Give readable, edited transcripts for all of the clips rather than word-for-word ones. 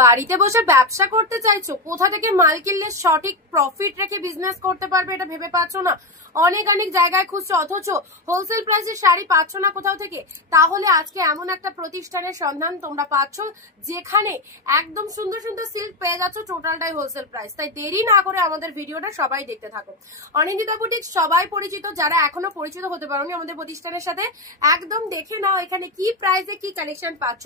বাড়িতে বসে ব্যবসা করতে চাইছো, কোথা থেকে মাল কিনলে সঠিক প্রফিট রেখে বিজনেস করতে পারবে এটা ভেবে পাচ্ছ না। অনেক অনেক জায়গায় খুঁজছো অথচ হোলসেল প্রাইসে শাড়ি পাচ্ছ না কোথাও থেকে। তাহলে আজকে এমন একটা প্রতিষ্ঠানের সন্ধান তোমরা পাচ্ছ যেখানে একদম সুন্দর সুন্দর সিল্ক পেয়ে যাচ্ছ টোটালটাই হোলসেল প্রাইস। তাই দেরি না করে আমাদের ভিডিওটা সবাই দেখতে থাকো। অনিন্দিতা বুটিক সবাই পরিচিত, যারা এখনো পরিচিত হতে পারোনি আমাদের প্রতিষ্ঠানের সাথে একদম দেখে নাও এখানে কি প্রাইসে কি কালেকশন পাচ্ছ।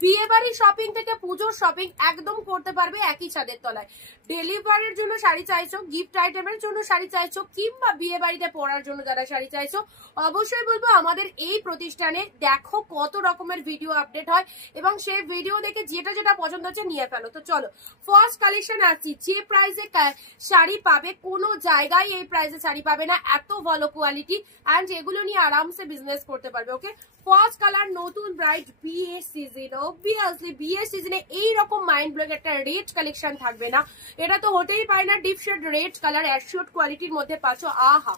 বিয়ে বাড়ির শপিং থেকে পুজোর শপিং একদম করতে পারবে একই ছাদের তলায়। ডেলিভারির জন্য শাড়ি চাইছো, গিফট আইটেমের জন্য শাড়ি চাইছো, কিংবা বিয়ে বাড়িতে পরার জন্য যারা শাড়ি চাইছো, অবশ্যই বলবো আমাদের এই প্রতিষ্ঠানে দেখো কত রকমের ভিডিও আপডেট হয় এবং সেই ভিডিও দেখে যেটা যেটা পছন্দ হচ্ছে নিয়ে ফেলো। তো চলো ফার্স্ট কালেকশন আসছি। যে প্রাইসে শাড়ি পাবে কোনো জায়গায় এই প্রাইসে শাড়ি পাবে না, এত ভালো কোয়ালিটি অ্যান্ড এগুলো নিয়ে আরামসে বিজনেস করতে পারবে। ওকে, ফার্স্ট কালার নতুন ব্রাইট বিয়ে সিজন। অবভিয়াসলি বিয়ের সিজনে এইরকম মাইন্ড ব্লোয়িং একটা রেড কালেকশন থাকবে না, এটা তো হতেই পারে না। Deep shade red colour assure কোয়ালিটির মধ্যে পাচ্ছ। আহা,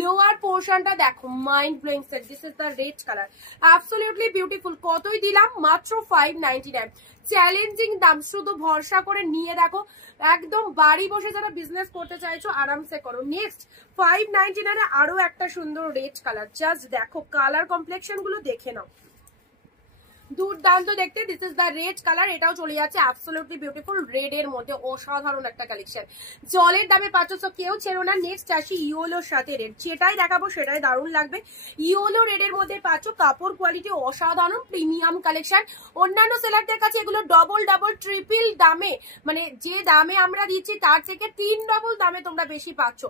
লোয়ার পোর্শনটা দেখো mind blowing set. This is the red colour, absolutely beautiful. কতই দিলাম? মাত্র 599। চ্যালেঞ্জিং দাম, শুধু ভরসা করে নিয়ে দেখো। একদম বাড়ি বসে যারা বিজনেস করতে চাইছো আরামসে করো। নেক্সট 599 আরো একটা সুন্দর রেড কালার। জাস্ট দেখো কালার কমপ্লেকশন গুলো দেখে নাও, দুর্দান্ত দেখতে। This is the red colour, এটাও চলে যাচ্ছে অ্যাবসলিউটলি বিউটিফুল রেড এর মধ্যে। অসাধারণ একটা কালেকশন, জলের দামে পাচ্ছ, তো কেউ ছেড়ো না। নেক্সট আসি ইয়েলোর সাথে রেড, যেটাই দেখাবো সেটাই দারুণ লাগবে। ইয়েলো রেড এর মধ্যে পাচ্ছ, কাপড় কোয়ালিটি অসাধারণ, প্রিমিয়াম কালেকশন। অন্যান্য সেলারদের কাছে এগুলো ডবল ডাবল ট্রিপল দামে, মানে যে দামে আমরা দিচ্ছি তার থেকে 3 ডবল দামে তোমরা বেশি পাচ্ছ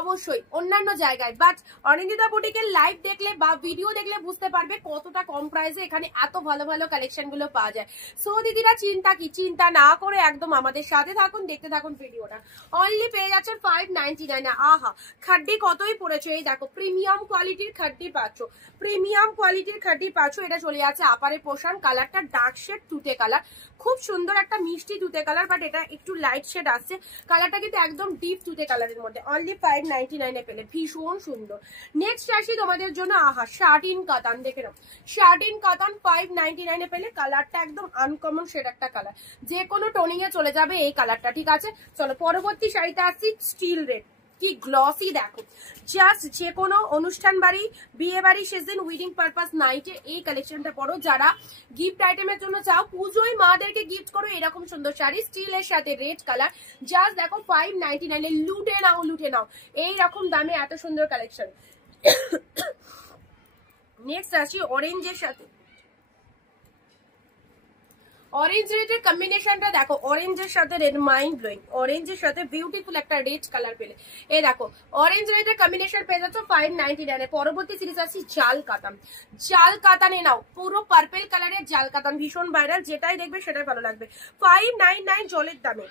অবশ্যই অন্যান্য জায়গায়। বাট অনিন্দিতা বুটিকের লাইভ দেখলে বা ভিডিও দেখলে বুঝতে পারবে কতটা কম প্রাইসে এখানে এত ভালো ভালো কালেকশন গুলো পাওয়া যায়। সো দিদিরা চিন্তা না করে একদম আমাদের সাথে থাকুন, দেখতে থাকুন ভিডিওটা। অনলি পেয়ে যাচ্ছেন 599। আহা, খাড্ডি কতই পড়েছে, এই দেখো প্রিমিয়াম কোয়ালিটির খাড্ডি পাচ্ছ, প্রিমিয়াম কোয়ালিটির খাড্ডি পাচ্ছ। এটা চলে যাচ্ছে আপারে পোর্শন, কালারটা ডার্ক শেড তুতে কালার, খুব সুন্দর একটা মিষ্টি তুতে কালার, বাট এটা একটু লাইট শেড আসছে। কালারটা কিন্তু একদম ডিপ তুতে কালারের মধ্যে। অনলি 599 পেলে, ভীষণ সুন্দর। নেক্সট আসি তোমাদের জন্য, আহা শার্টিন কাতান, দেখে নাও শার্টিন কাতান 599 পেলে। কালারটা একদম আনকমন শেড একটা কালার, যে কোনো টোনিং এ চলে যাবে এই কালারটা। ঠিক আছে, চলো পরবর্তী শাড়িতে আসছি। স্টিল রেড, কি গ্লসি দেখো। জাস্ট যে কোনো অনুষ্ঠান বাড়ি, বিয়ে বাড়ি সিজন, উইডিং পারপাস নাইটে এই কালেকশনটা পরো। যারা গিফট আইটেমের জন্য চাও, পুজোয় মাদেরকে গিফট করো এরকম সুন্দর শাড়ি, স্টিলের সাথে রেড কালার। জাস্ট দেখো 599 লুটে নাও এইরকম দামে এত সুন্দর কালেকশন। নেক্সট আসি অরেঞ্জের সাথে। অরেঞ্জ রেডের কম্বিনেশনটা দেখো, অরেঞ্জের সাথে রেড, মাইন্ড ব্লোয়িং। অরেঞ্জের সাথে বিউটিফুল একটা রেড কালার পেলে। এই দেখো অরেঞ্জ রেডের কম্বিনেশন পেয়ে যাচ্ছ 599। পরবর্তী সিরিজ আসছি জাল কাতান। জাল কাতানে নাও, পুরো পার্পেল কালারের জাল কাতান, ভীষণ ভাইরাল, যেটাই দেখবে সেটাই ভালো লাগবে। 599 জলের দামে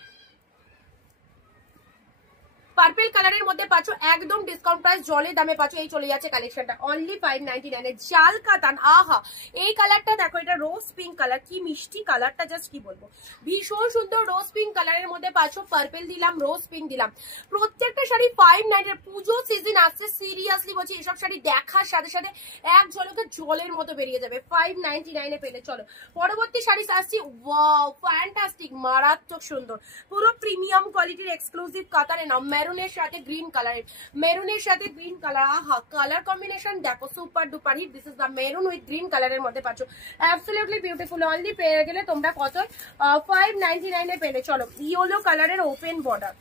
পার্পল কালারের মধ্যে পাচ্ছ, একদম ডিসকাউন্ট প্রাইস, জলের দামে পাচ্ছ। এই চলে যাচ্ছে কালেকশনটা অনলি 599 জাল কাতান। আহা, এই কালারটা দেখো, এটা রোজ পিঙ্ক কালার, কি মিষ্টি কালারটা, জাস্ট কি বলবো, ভীষণ সুন্দর রোজ পিঙ্ক কালারের মধ্যে পাচ্ছ। পার্পল দিলাম, রোজ পিঙ্ক দিলাম, প্রত্যেকটা শাড়ি 599। পুজো সিজন আসছে, সিরিয়াসলি বলছি এসব শাড়ি দেখার সাথে সাথে এক ঝলকে জলের মতো বেরিয়ে যাবে। 599 পেলে। চলো পরবর্তী শাড়ি আসছি। ওয়াও, ফ্যান্টাস্টিক, মারাত্মক সুন্দর, পুরো প্রিমিয়াম কোয়ালিটির এক্সক্লুসিভ কাতারে নাও, মেরুনের সাথে গ্রিন কালারের, মেরুনের সাথে গ্রিন কালার। আহা, কালার কম্বিনেশন দেখো super duper hit. This is the maroon with green কালারের মধ্যে পাচ্ছ, অ্যাবসলিউটলি বিউটিফুল। অনলি পেয়ে গেলে তোমরা কত? 599 পেলে। চলো ইয়েলো কালারের ওপেন বর্ডার।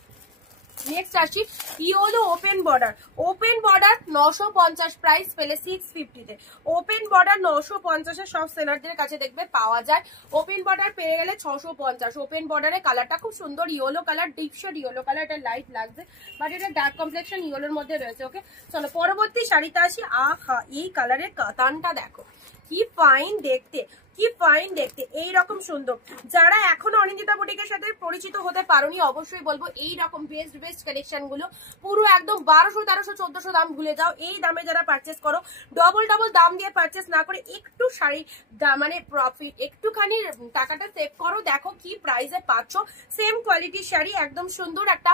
নেক্সট আসি yellow open border. Open border 950, price পেলে 650 তে। ওপেন বর্ডার 950 সব সেলারদের কাছে দেখবে পাওয়া যায়। ওপেন বর্ডার পেয়ে গেলে 650। ওপেন বর্ডারের কালারটা খুব সুন্দর, yellow colour, deep shade yellow colour. এটা লাইট লাগছে বাট এটা ডার্ক কমপ্লেকশন ইয়েলোর মধ্যে রয়েছে। ওকে, চলো পরবর্তী শাড়িতে আসি। আহা, এই কালারের কাতানটা দেখো, কি ফাইন দেখতে, কি ফাইন দেখতে, এইরকম সুন্দর। যারা এখনো অনিন্দিতা বুটিকের সাথে পরিচিত হতে পারোনি, অবশ্যই বলবো এই রকম বেস্ট কালেকশন গুলো পুরো একদম 1200, 1300, 1400 দাম ভুলে যাও। এই দামে যারা পারচেস করো, ডবল দাম দিয়ে পারচেস না করে একটু শাড়ি মানে প্রফিট, একটুখানি টাকাটা সেভ করো। দেখো কি প্রাইসে পাচ্ছ, সেম কোয়ালিটির শাড়ি, একদম সুন্দর একটা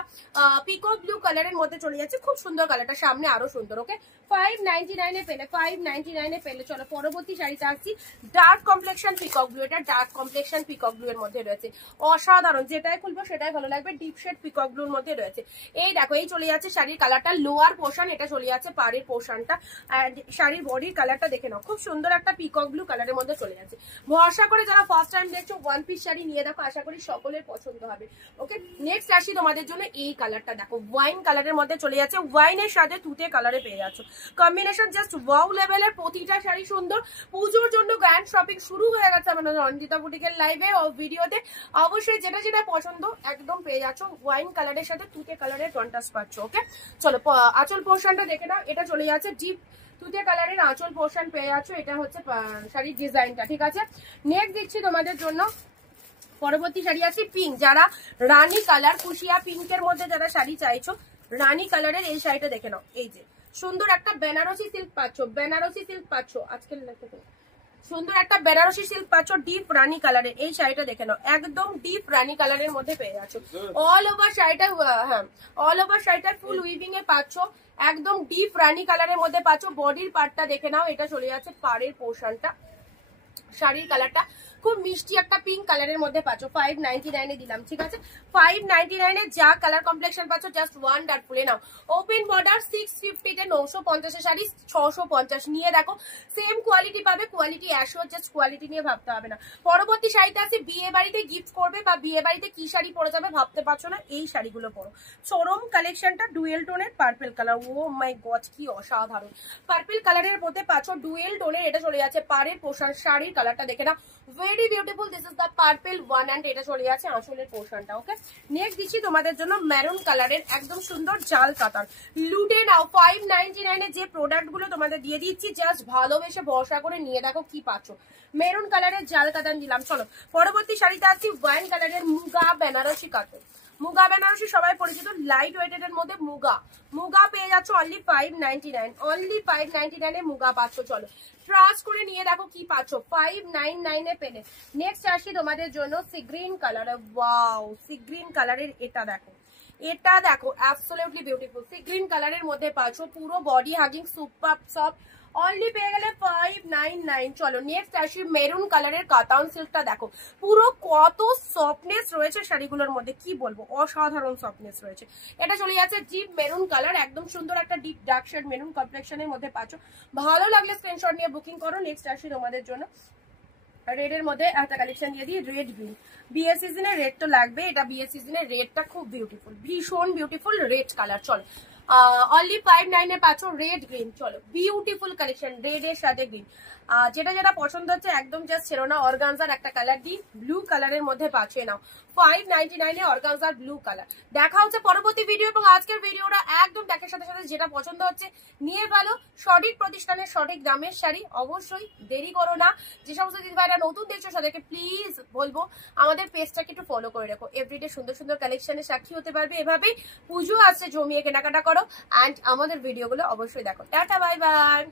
পিকক ব্লু কালারের মধ্যে চলে যাচ্ছে। খুব সুন্দর কালারটা, সামনে আরো সুন্দর। ওকে, 599 পেলে, 599 পেলে। চলো পরবর্তী শাড়িতে আসছি ডার্ক কমপ্লেকশন পিকক ব্লু, এটা ডার্ক কমপ্লেকশন পিকক ব্লু এর মধ্যে রয়েছে, অসাধারণ, যেটাই খুলবো সেটাই ভালো লাগবে, ডিপ শেড পিকক ব্লুর মধ্যে রয়েছে। এই দেখো এই চলে যাচ্ছে শাড়ির কালারটা, লোয়ার পোর্শন, এটা চলে যাচ্ছে পাড়ের পোর্শনটা, আর শাড়ির বডির কালারটা দেখে নাও, খুব সুন্দর একটা পিকক ব্লু কালারের মধ্যে চলে যাচ্ছে। ভরসা করে যারা ফার্স্ট টাইম দেখছো ওয়ান পিস শাড়ি নিয়ে দেখো, আশা করি সকলের পছন্দ হবে। ওকে, নেক্সট আসি তোমাদের জন্য এই কালারটা দেখো, ওয়াইন কালারের মধ্যে চলে যাচ্ছে, ওয়াইনের সাথে তুতে কালারে পেয়ে যাচ্ছ, কম্বিনেশন জাস্ট ওয়াও লেভেলের, প্রতিটা শাড়ি সুন্দর। পুজোর জন্য গ্র্যান্ড শপিং শুরু হয়ে গেছে আমাদের রঞ্জিতা বুটিকের লাইভে ও ভিডিওতে, অবশ্যই যেটা যেটা পছন্দ একদম পেয়ে যাচ্ছ, ওয়াইন কালারের সাথে তুতে কালারের কন্ট্রাস্ট পাচ্ছ। ওকে, চলো আঁচল পোর্শনটা দেখে নাও, এটা চলে যাচ্ছে ডিপ তুতে কালারের আঁচল পোর্শন পেয়ে যাচ্ছ, এটা হচ্ছে শাড়ির ডিজাইনটা, ঠিক আছে। নেক্সট দিচ্ছি তোমাদের জন্য পরবর্তী শাড়ি আছে পিঙ্ক, যারা রানী কালার কুশিয়া পিঙ্কের মধ্যে যারা শাড়ি চাইছো, রানী কালারের এই শাড়িটা দেখে নাও, এই যে সুন্দর একটা বেনারসি সিল্ক পাচ্ছ, বেনারসি সিল্ক পাচ্ছ, আজকের সুন্দর একটা বেনারসি সিল্ক পাচ্ছ ডিপ রানী কালারের, এই শাড়িটা দেখে নাও, একদম ডিপ রানী কালারের মধ্যে পেয়ে যাচ্ছ, অল ওভার শাড়িটা, হ্যাঁ অল ওভার শাড়িটা ফুল উইভিং এ পাচ্ছ, একদম ডিপ রানী কালারের মধ্যে পাচ্ছ। বডির পার্টটা দেখে নাও, এটা চলে যাচ্ছে পাড়ের পোর্শনটা, শাড়ির কালারটা খুব মিষ্টি একটা পিঙ্ক কালারের মধ্যে পাচ্ছ, 599 এ দিলাম, ঠিক আছে। 599 এ যা কালার কমপ্লেকশন পাচ্ছ জাস্ট ওয়ান্ডারফুল। নাও ওপেন বর্ডার 650 তে 950 এর শাড়ি 650 নিয়ে দেখো, সেম কোয়ালিটি পাবে, কোয়ালিটি অ্যাশোর, জাস্ট কোয়ালিটি নিয়ে ভাবতে হবে না। পরবর্তী শাড়িতে আছে বিয়ে বাড়িতে গিফট করবে বা বিয়ে বাড়িতে কি শাড়ি পরে যাবে ভাবতে পারছো না, এই শাড়িগুলো পরো। শোরুম কালেকশনটা ডুয়েল টোনের পার্পল কালার, ও মাই গড কি অসাধারণ, পার্পল কালারের মধ্যে পাচ্ছ ডুয়েল টোনের, এটা চলে যাচ্ছে পাড়ের পোশাক, শাড়ির কালারটা দেখে না very beautiful, this is the purple one and এটা চলে যাচ্ছে আঁচলের পোর্শনটা। ওকে, নেক্সট দিচ্ছি তোমাদের জন্য মেরুন কালারের একদম সুন্দর জাল কাতার, লুটে নাও 599 এ যে প্রোডাক্ট গুলো তোমাদের দিয়ে দিচ্ছি, জাস্ট ভালোবেসে ভরসা করে নিয়ে দেখো কি পাচ্ছ, মেরুন কালারের জাল কাতান দিলাম। চলো পরবর্তী শাড়িতে আসছি ওয়াইন কালারের মুগা বেনারসি কাতান, মুগা বেনারসি সবাই পরিচিত, লাইট ওয়েটেড এর মধ্যে মুগা পেয়ে যাচ্ছ অনলি 599, অনলি 599 এ মুগা পাচ্ছ। চলো ট্রাস্ট করে নিয়ে দেখো কি পাচ্ছ 599 এ পেলে। নেক্সট আসি তোমাদের জন্য সি গ্রিন কালারের, ওয়াও সি গ্রিন কালারের, এটা দেখো, এটা দেখো অ্যাবসলিউটলি বিউটিফুল, সি গ্রিন কালারের মধ্যে পাচ্ছ, পুরো body hugging super soft, only পেয়ে গেলে 599। চলো নেক্সট আসি মেরুন কালারের কাতান সিল্কটা দেখো, পুরো কত সফটনেস রয়েছে শাড়িগুলোর মধ্যে, কি বলবো অসাধারণ সফটনেস রয়েছে। এটা চলে যাচ্ছে ডিপ মেরুন কালার, একদম সুন্দর একটা ডিপ ডার্ক শেড মেরুন কমপ্লেকশনের মধ্যে পাচ্ছ, ভালো লাগলে স্ক্রিনশট নিয়ে বুকিং করো। নেক্সট আসি তোমাদের জন্য রেড এর মধ্যে একটা কালেকশন দিয়ে দিই, রেড গ্রিন, বিয়ে সিজনে রেড তো লাগবে, এটা বিয়ে সিজনে রেডটা খুব বিউটিফুল, ভীষণ বিউটিফুল রেড কালার। চলো অনলি 599 এ পাচ্ছ রেড গ্রিন, চলো বিউটিফুল কালেকশন রেড এর সাথে গ্রিন, যেটা যেটা পছন্দ হচ্ছে একদম জাস্ট ছেড়ো না। অর্গানজার একটা কালার দিই, ব্লু কালারের মধ্যে পাচ্ছে, নাও 599 এ অর্গানজার ব্লু কালার। দেখা হচ্ছে পরবর্তী ভিডিও, এবং আজকের ভিডিওটা একদম দেখার সাথে সাথে যেটা পছন্দ হচ্ছে নিয়ে ভালো, সঠিক প্রতিষ্ঠানের সঠিক দামের শাড়ি, অবশ্যই দেরি করো না। যে সমস্ত দিদি ভাইরা নতুন দেখছো তাদেরকে প্লিজ বলবো আমাদের পেজটাকে একটু ফলো করে রাখো, এভরিডে সুন্দর সুন্দর কালেকশনের সাক্ষী হতে পারবে। এভাবেই পুজো আসছে, জমিয়ে কেনাকাটা করো, অ্যান্ড আমাদের ভিডিওগুলো অবশ্যই দেখো। Tata, bye bye.